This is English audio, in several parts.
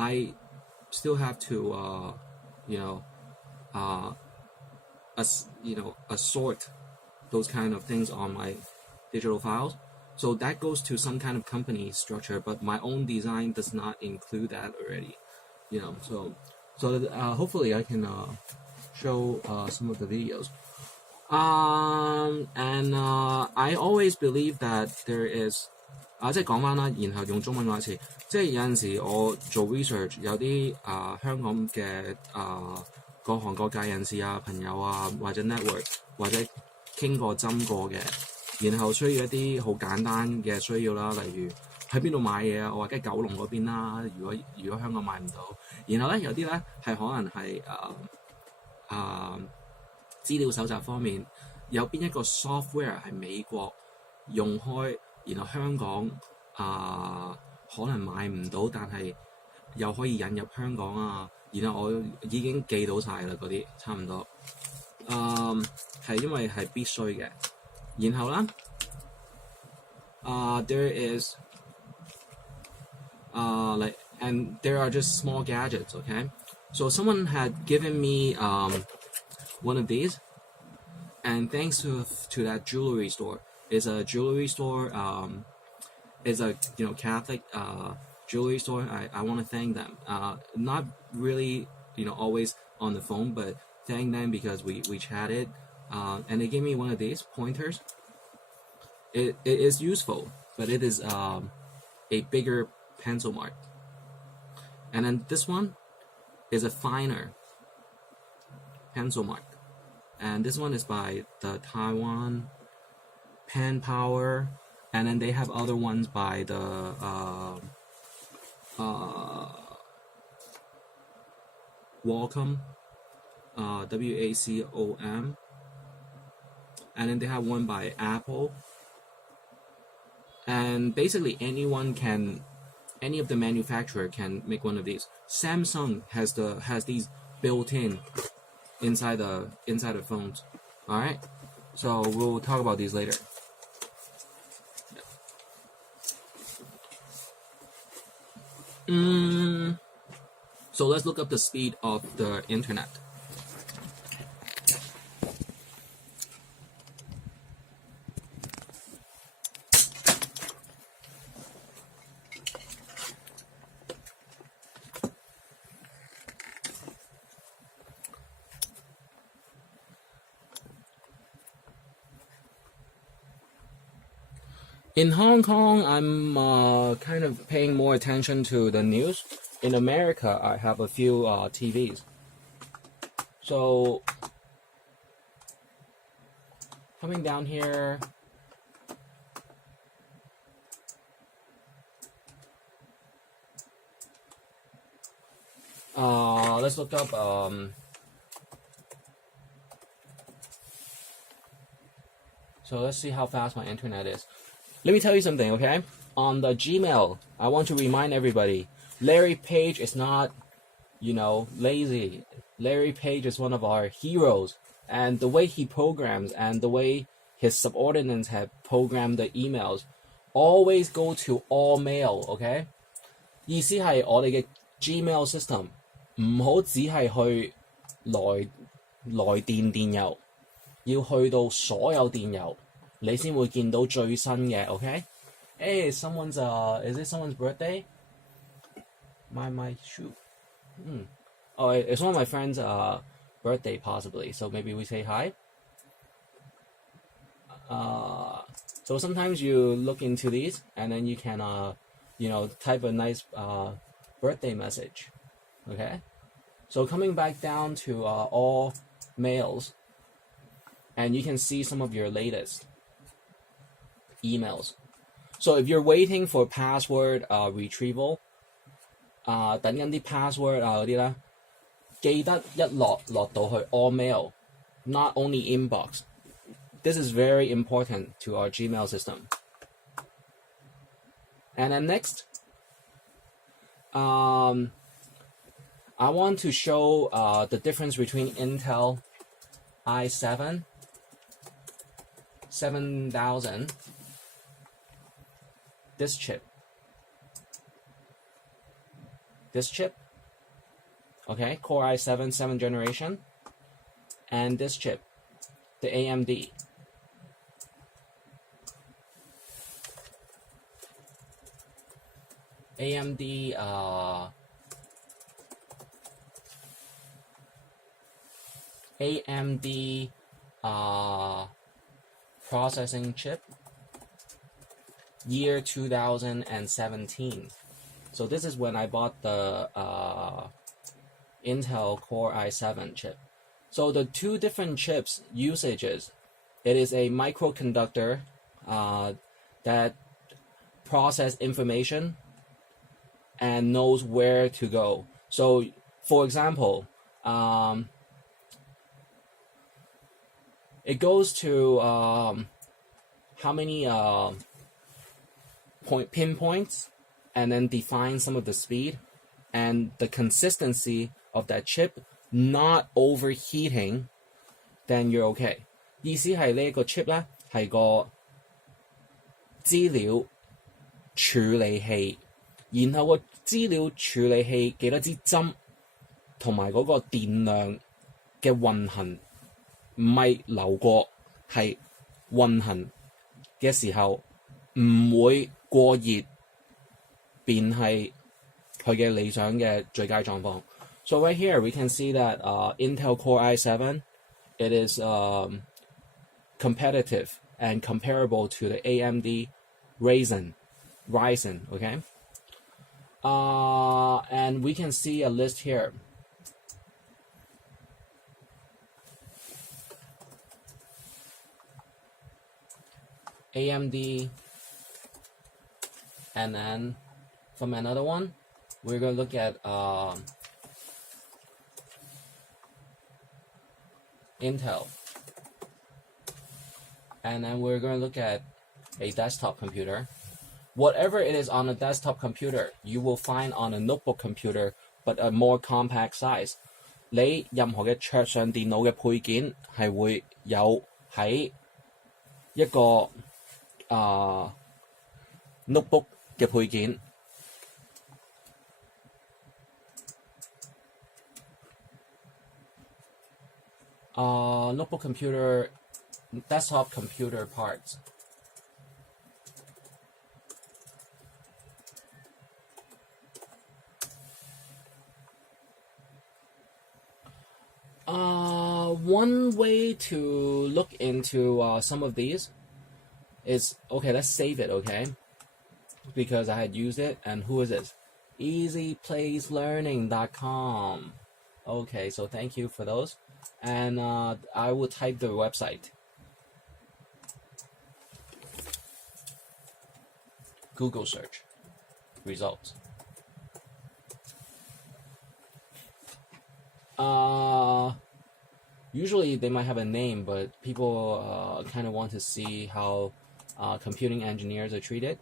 I still have to assort those kind of things on my digital files. So that goes to some kind of company structure, but my own design does not include that already. So hopefully I can show some of the videos. And I always believe that there is 即係講翻啦，然後用中文話一次，即係有陣時我做 research 有啲香港嘅各行各界人士啊、朋友啊，或者 network 或者傾過針過嘅，然後需要一啲好簡單嘅需要啦，例如喺邊度買嘢啊，我話梗係九龍嗰邊啦，如果香港買唔到，然後咧有啲咧係可能係資料搜集方面有邊一個 software 係美國用開。然後香港可能買唔到，但係又可以引入香港啊。然後我已經記到晒啦，嗰啲差唔多。係因為係必須嘅。然後啦，there is and there are just small gadgets, okay? So someone had given me one of these, and thanks to that jewelry store. It's a jewelry store. It's a Catholic jewelry store. I want to thank them. Not really always on the phone, but thank them because we chatted. And they gave me one of these pointers. It is useful, but it is a bigger pencil mark. And then this one is a finer pencil mark. And this one is by the Taiwan Pen Power, and then they have other ones by the Wacom, WACOM, and then they have one by Apple. And basically any of the manufacturer can make one of these. Samsung has these built in inside the phones. All right, so we'll talk about these later. So let's look up the speed of the internet. In Hong Kong, I'm kind of paying more attention to the news. In America, I have a few TVs. So, coming down here, let's look up so let's see how fast my internet is. Let me tell you something, okay? On the Gmail, I want to remind everybody, Larry Page is not, lazy. Larry Page is one of our heroes. And the way he programs and the way his subordinates have programmed the emails always go to all mail, okay? 意思係我哋嘅 Gmail system 唔好只係去來電電郵，要去到所有電郵。你先會見到最新嘅 ，OK？ Hey, is it someone's birthday? My shoe. Oh, it's one of my friends' birthday possibly. So maybe we say hi. So sometimes you look into these and then you can type a nice birthday message. Okay? So coming back down to all mails, and you can see some of your latest emails. So if you're waiting for password retrieval, 等緊啲 password 嗰啲咧，記得一落到去 all mail, not only inbox. This is very important to our Gmail system. And then next, I want to show the difference between Intel i7 7000, this chip, this chip, okay, Core i7 7th generation, and this chip, the AMD. AMD processing chip, year 2017. So this is when I bought the Intel Core i7 chip. So the two different chips usages, it is a microconductor that process information and knows where to go. So for example, it goes to how many pinpoints, and then define some of the speed and the consistency of that chip not overheating, then you're okay. 意思係呢個 chip 咧係個資料處理器，然後個資料處理器幾多支針，同埋嗰個電量嘅運行，唔係流過，係運行嘅時候唔會過熱，便係佢嘅理想嘅最佳狀況。So right here we can see that Intel Core i7, it is competitive and comparable to the AMD Ryzen, okay? And we can see a list here. AMD, and then from another one, we're going to look at Intel, and then we're going to look at a desktop computer. Whatever it is on a desktop computer, you will find on a notebook computer, but a more compact size. 你任何嘅桌上電腦嘅配件係會有喺一個notebook 嘅配件。Notebook computer, desktop computer parts. One way to look into some of these is, okay, let's save it, okay? Because I had used it, and who is this? easyplacelearning.com. Okay, so thank you for those. And I will type the website. Google search. Results. Usually they might have a name, but people kind of want to see how computing engineers are treated.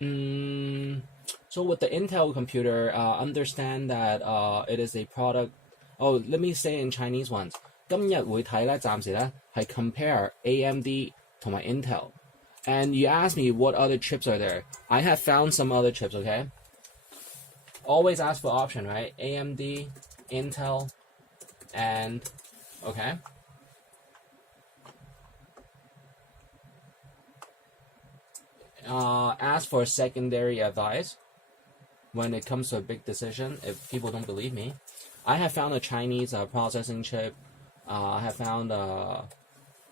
So with the Intel computer, understand that it is a product. Oh, let me say in Chinese ones. 今日會睇咧，暫時咧係 compare AMD 同埋 Intel. And you ask me what other chips are there. I have found some other chips, okay? Always ask for option, right? AMD, Intel, and okay. Ask for secondary advice when it comes to a big decision if people don't believe me. I have found a Chinese processing chip. I have found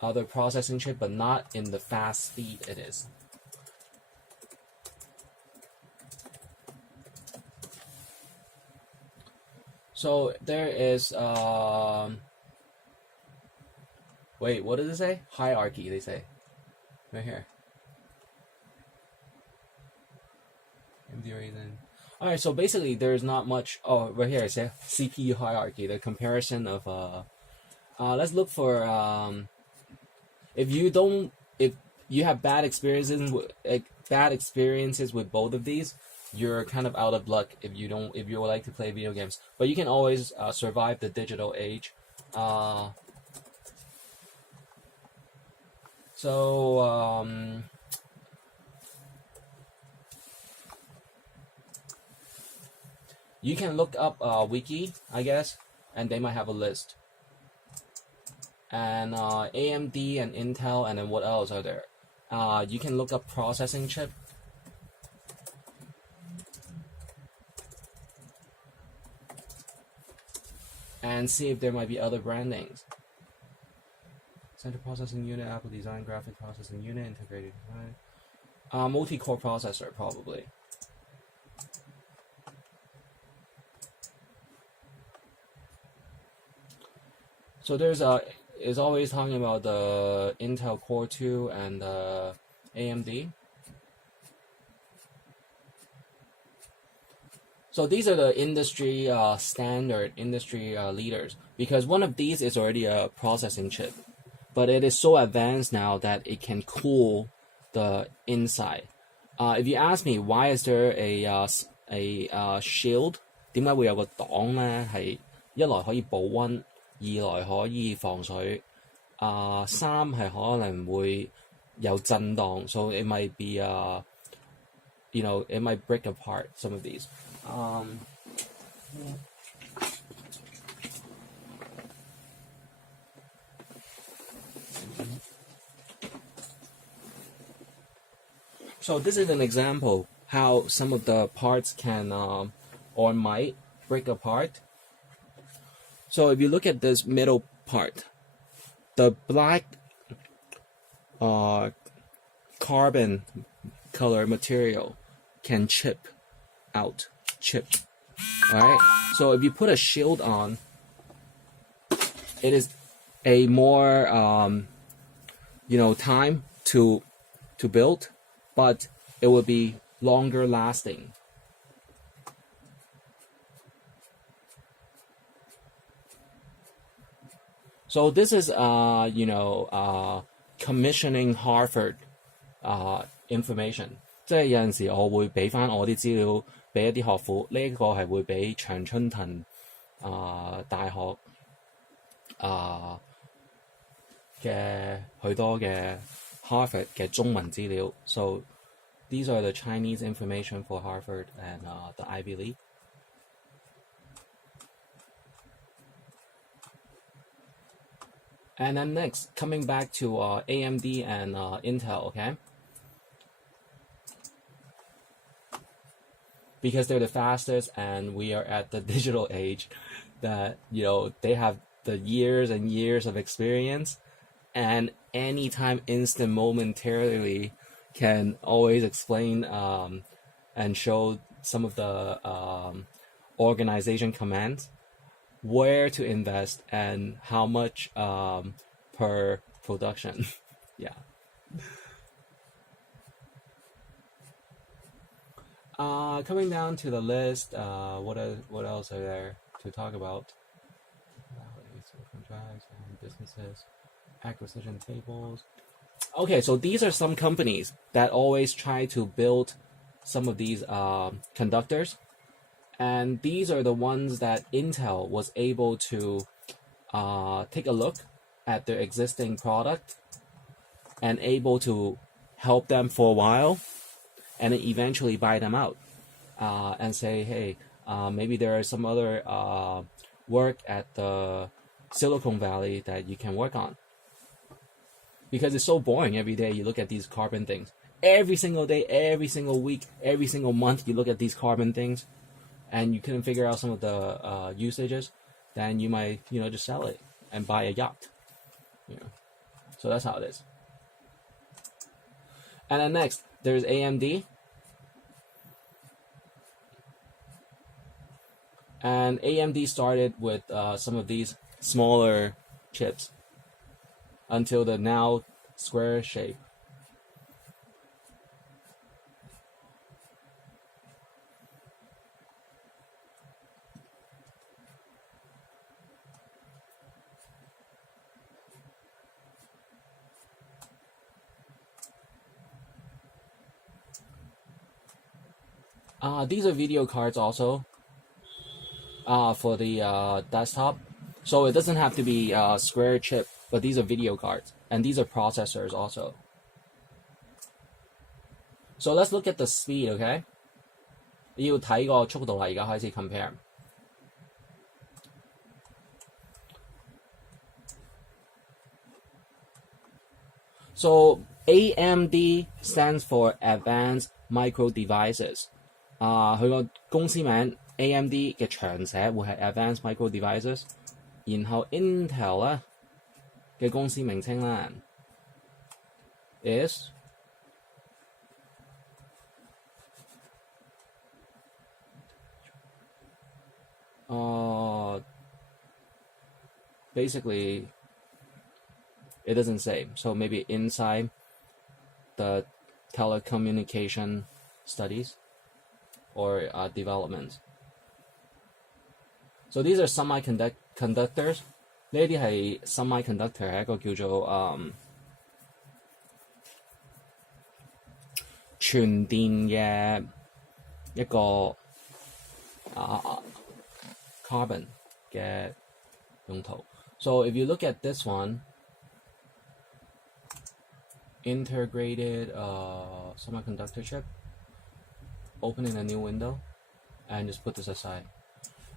other processing chip, but not in the fast speed it is. So there is wait, what does it say? Hierarchy, they say. Right here. Alright, so basically there's not much. Oh, right here it says CPU hierarchy, the comparison of let's look for if you have bad experiences with both of these, you're kind of out of luck if you would like to play video games. But you can always survive the digital age. You can look up wiki, I guess, and they might have a list. And AMD and Intel, and then what else are there? You can look up processing chip. And see if there might be other brandings. Central processing unit, Apple design, graphic processing unit, integrated design. Multi-core processor, probably. So there's is always talking about the Intel Core 2 and the AMD. So these are the industry standard, industry leaders, because one of these is already a processing chip, but it is so advanced now that it can cool the inside. If you ask me why is there a shield， 點解會有個擋呢？係一來可以保溫，二來可以防水，三係可能會有震盪 ，so it might be you know, it might break apart some of these. So this is an example how some of the parts can or might break apart. So if you look at this middle part, the black carbon color material can chip out. Alright? So if you put a shield on, it is a more you know, time to build, but it will be longer lasting. So this is you know, commissioning Harvard information. 即係有陣時我會俾翻我啲資料俾一啲學府，呢個係會俾長春藤大學嘅許多嘅 Harvard 嘅中文資料。So these are the Chinese information for Harvard and the Ivy League. And then next, coming back to AMD and Intel, okay? Because they're the fastest and we are at the digital age that, you know, they have the years and years of experience, and anytime, instant, momentarily can always explain and show some of the organization commands, where to invest and how much per production. Yeah. Coming down to the list, what else are there to talk about? Contracts and businesses, acquisition tables. Okay, so these are some companies that always try to build some of these conductors, and these are the ones that Intel was able to take a look at their existing product and able to help them for a while, and then eventually buy them out and say, hey, maybe there is some other work at the Silicon Valley that you can work on. Because it's so boring every day you look at these carbon things. Every single day, every single week, every single month you look at these carbon things and you couldn't figure out some of the usages, then you might, you know, just sell it and buy a yacht. You know. So that's how it is. And then next, there's AMD. And AMD started with some of these smaller chips until the now square shape. These are video cards also for the desktop. So it doesn't have to be a square chip, but these are video cards. And these are processors also. So let's look at the speed, okay? 要睇個速度啦，而家開始 compare。So AMD stands for Advanced Micro Devices。佢個公司名 AMD 嘅長寫會係 Advanced Micro Devices， 然後 Intel 咧嘅公司名稱咧 is basically it doesn't say, so maybe inside the telecommunication studies or development. So these are semiconductors. 呢啲係 semiconductor 係一個叫做傳電嘅一個carbon 嘅用途。So if you look at this one, integrated semiconductor chip, opening a new window, and just put this aside.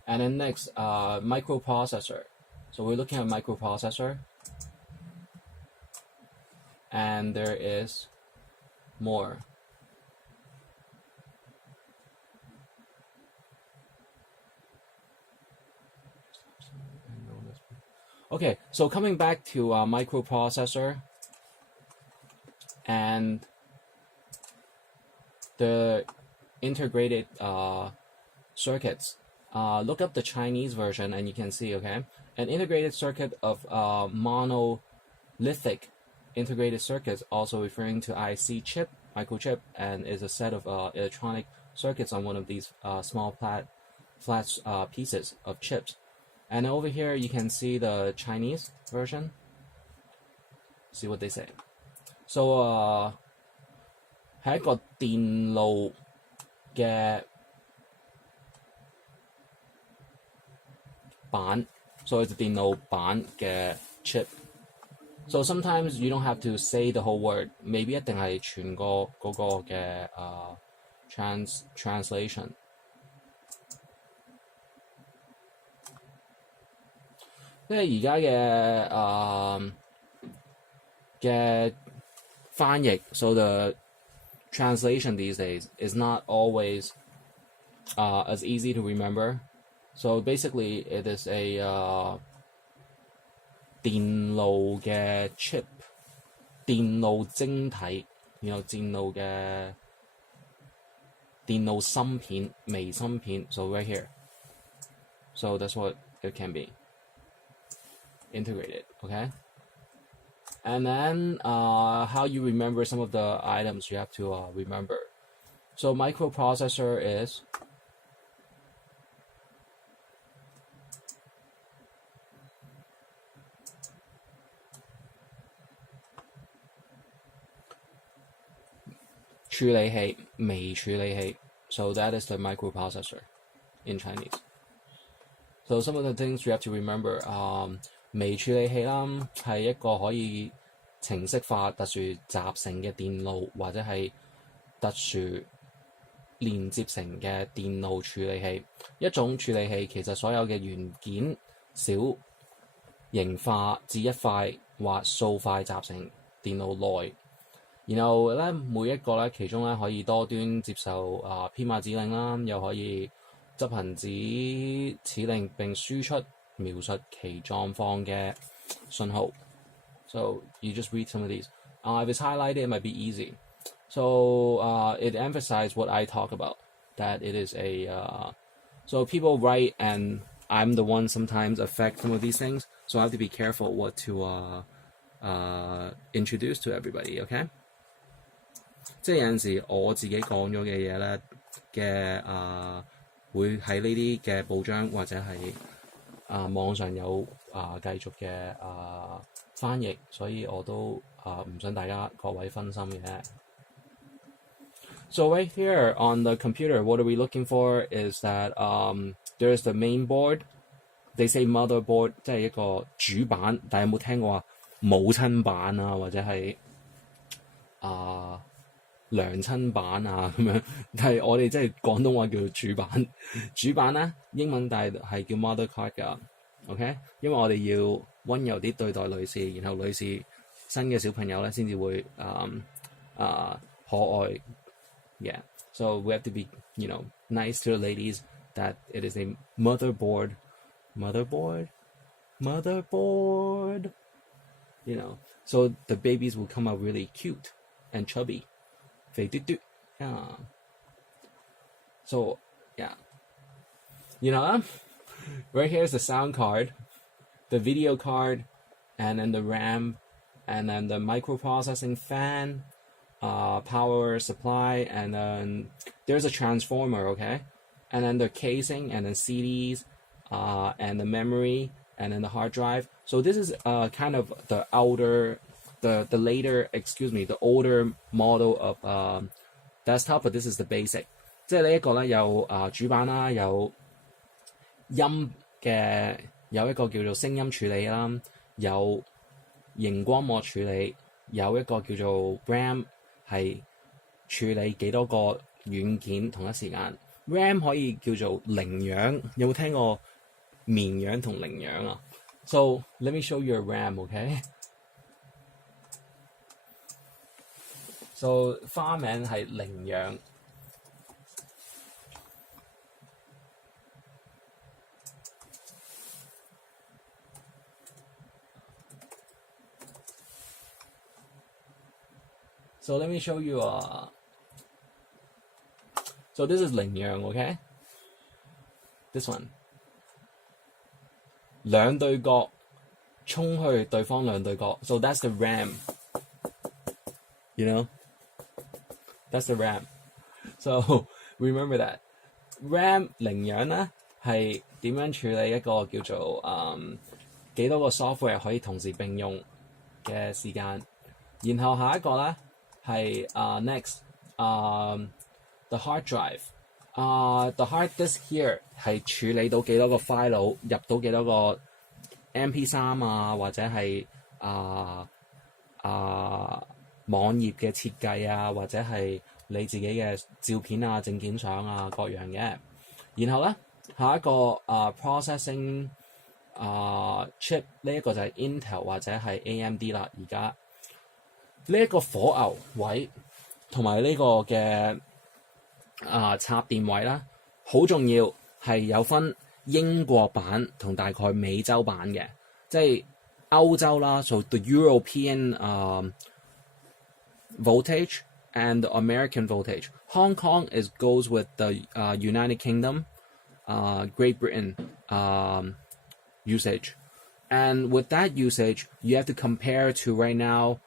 And then next, microprocessor. So we're looking at microprocessor, and there is more. Okay, so coming back to microprocessor and the integrated circuits. Look up the Chinese version and you can see, okay, an integrated circuit of monolithic integrated circuits, also referring to IC chip, microchip, and is a set of electronic circuits on one of these small flat pieces of chips. And over here you can see the Chinese version. See what they say. So 係一個電路嘅板，所以就電路板嘅 chip. So sometimes you don't have to say the whole word， 未必一定係全個嗰個嘅translation。因為而家嘅翻譯 so the translation these days is not always as easy to remember. So basically it is a 電路嘅 chip, 電路晶體，然後電路芯片，微芯片 so right here. So that's what it can be. Integrated, okay? And then how you remember some of the items you have to remember. So microprocessor is處理器，微處理器。So that is the microprocessor in Chinese. So some of the things you have to remember. 微處理器啦，係一個可以程式化、特殊集成嘅電路，或者係特殊連接成嘅電路處理器。一種處理器其實所有嘅元件小型化至一塊或數塊集成電路內，然後咧每一個咧其中咧可以多端接受編碼指令啦，又可以執行指令並輸出描述其狀況嘅信號。So you just read some of these. If it's highlighted, it might be easy. So it emphasizes what I talk about, that it is a so people write and I'm the one sometimes affect some of these things. So I have to be careful what to introduce to everybody, okay? 即係有陣時我自己講咗嘅嘢咧嘅會喺呢啲嘅報章或者係網上有繼續嘅翻譯，所以我都唔想大家各位分心嘅。So right here on the computer, what are we looking for is that there's the main board. They say motherboard， 即係一個主板，但係有冇聽過母親版啊，或者係娘親版啊咁樣，但係我哋即係廣東話叫做主版。主版咧英文但係叫 mother card 㗎 ，OK？ 因為我哋要温柔啲對待女士，然後女士新嘅小朋友咧先至會可愛。Yeah, so we have to be, nice to the ladies that it is a motherboard, so the babies will come out really cute and chubby. 肥嘟嘟 yeah. So, yeah. Right here is the sound card, the video card, and then the RAM, and then the microprocessing fan, power supply, and then there's a transformer, okay? And then the casing, and then CDs, and the memory, and then the hard drive. So this is kind of the older model of desktop, but this is the basic. 即係呢一個咧有主板啦，有音嘅，有一個叫做聲音處理啦，有熒光幕處理，有一個叫做 RAM 係處理幾多個軟件同一時間。RAM 可以叫做羚羊，有冇聽過綿羊同羚羊啊？ So let me show you a RAM, okay? So 花名係羚羊。So let me show you so this is 羚羊 okay? This one 兩對角衝去對方兩對角 So that's the RAM, That's the RAM. So remember that. RAM 羚羊咧係點樣處理一個叫做幾多個 software 可以同時並用嘅時間。然後下一個咧係next the hard drive. The hard disk here 係處理到幾多個 file 入到幾多個 MP3 啊，或者係網頁嘅設計啊，或者係你自己嘅照片啊、證件相啊各樣嘅。然後咧下一個processing chip 呢一個就係 Intel 或者係 AMD 啦。而家呢一個火牛位同埋呢個嘅插電位啦，好重要，係有分英國版同大概美洲版嘅，即係歐洲啦。So the European voltage and the American voltage. Hong Kong goes with the United Kingdom, Great Britain usage. And with that usage, you have to compare to right now